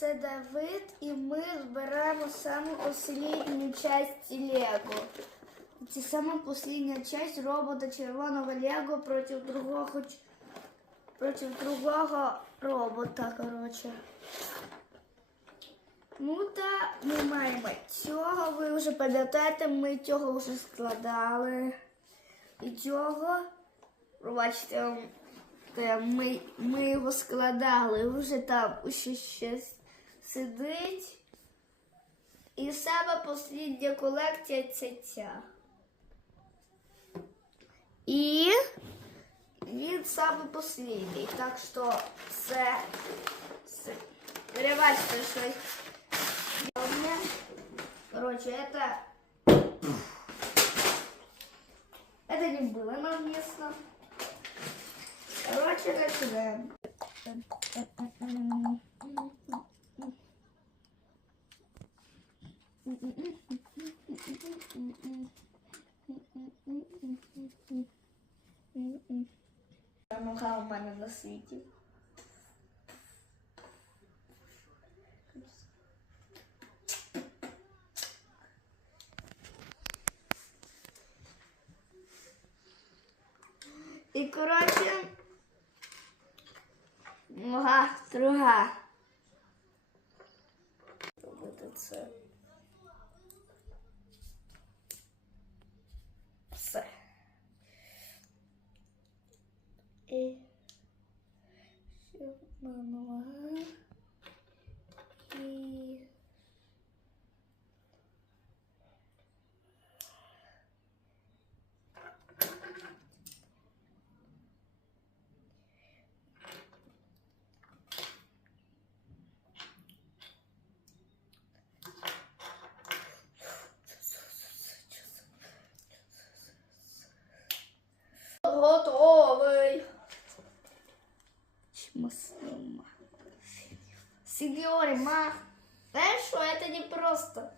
Це Давид, і ми збираємо саму останню часть Лего. Це сама остання часть робота червоного Лего проти другого проти другого робота, коротше. Ну та ми маємо цього, ви вже пам'ятаєте, ми цього вже складали. І цього, пробачте, ми, ми його складали, вже там ще щось сидить. І саме послідня колекція це ця. І він саме послідній. Так що це, це перебачте щось. Одне. Короче, это... Это не было навместно. Короче, начинаем. Нога у мене на світі. І коротше, нога друга. Робити це. Все. І ще одна нога. І готовий. Чмосима. Сеньори, ма. Знаєш що, це не просто.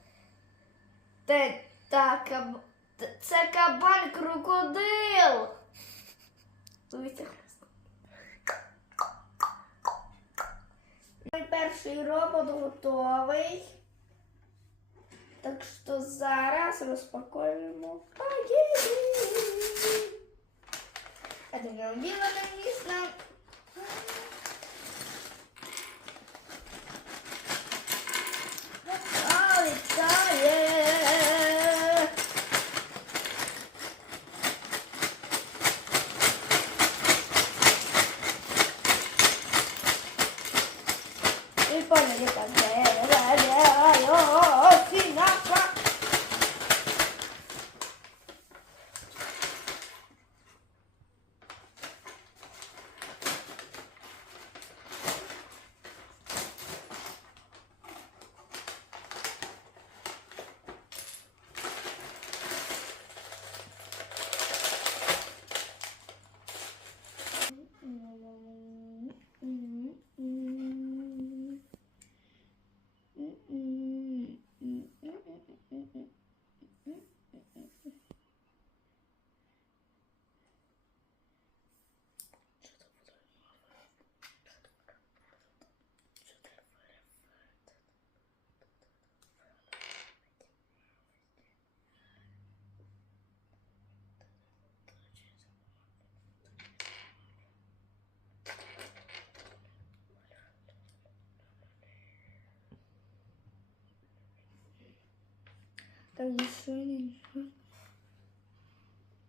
Це, та, каб... т- це кабан крокодил. Дивіться. Мій перший робот готовий. Так що зараз розпакуємо пакет. Это не убило навісно. 放了一半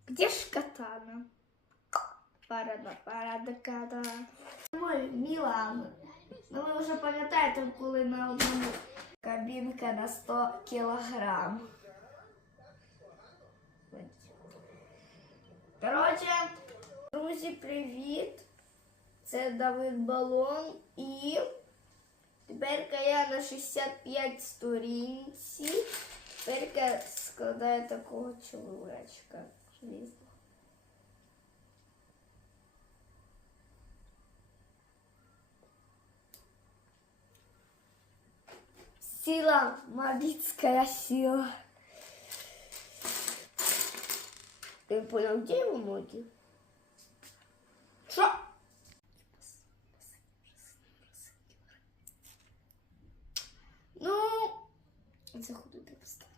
Где ж катана? Парада, парада, ката. Мой Мілан. Ну ви вже пам'ятаєте, коли на одному кабінка на 100 кілограм. Коротше, друзі, привіт. Це Давид Балон і тепер я на 65 сторінці. Тепер складаю такого чоловічка. Сила, магическая сила. Ты понял, где его ноги? Что? Це ходити поставити.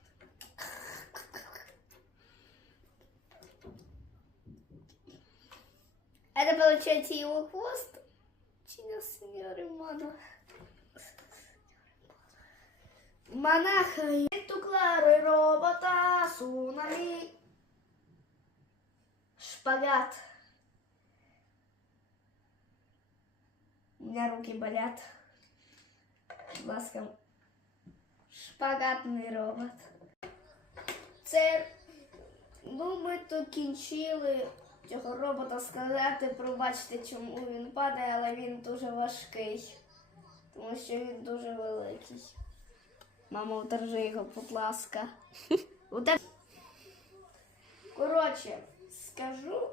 Это получается его хвост? Чиня сеньори Мана. Монаха и Клары робота Сунами. Шпагат. У меня руки болят. Ласка. Шпагатний робот. Це. Ну, ми тут кінчили цього робота сказати. Пробачте, чому він падає, але він дуже важкий. Тому що він дуже великий. Мамо, держи його, будь ласка. Коротше, скажу.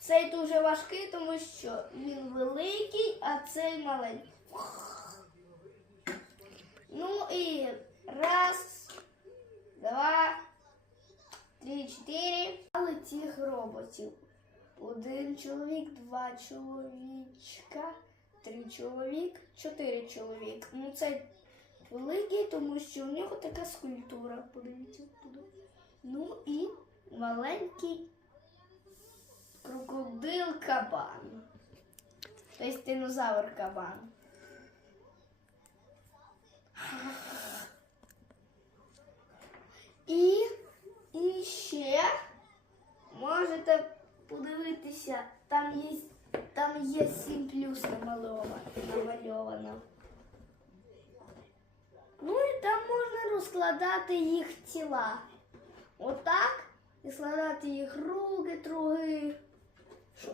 Цей дуже важкий, тому що він великий, а цей маленький. Ну і раз, два, три, чотири. Але цих роботів. Один чоловік, два чоловічка, три чоловік, чотири чоловік. Ну це великий, тому що у нього така скульптура. Подивіться туди. Ну і маленький крокодил кабан. Тобто динозавр кабан. І, і ще можете подивитися, там є, там є 7 плюс намальовано. намальовано. Ну і там можна розкладати їх тіла. Отак. І складати їх руки, труги. Що?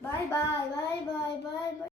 Бай-бай, бай-бай, бай-бай.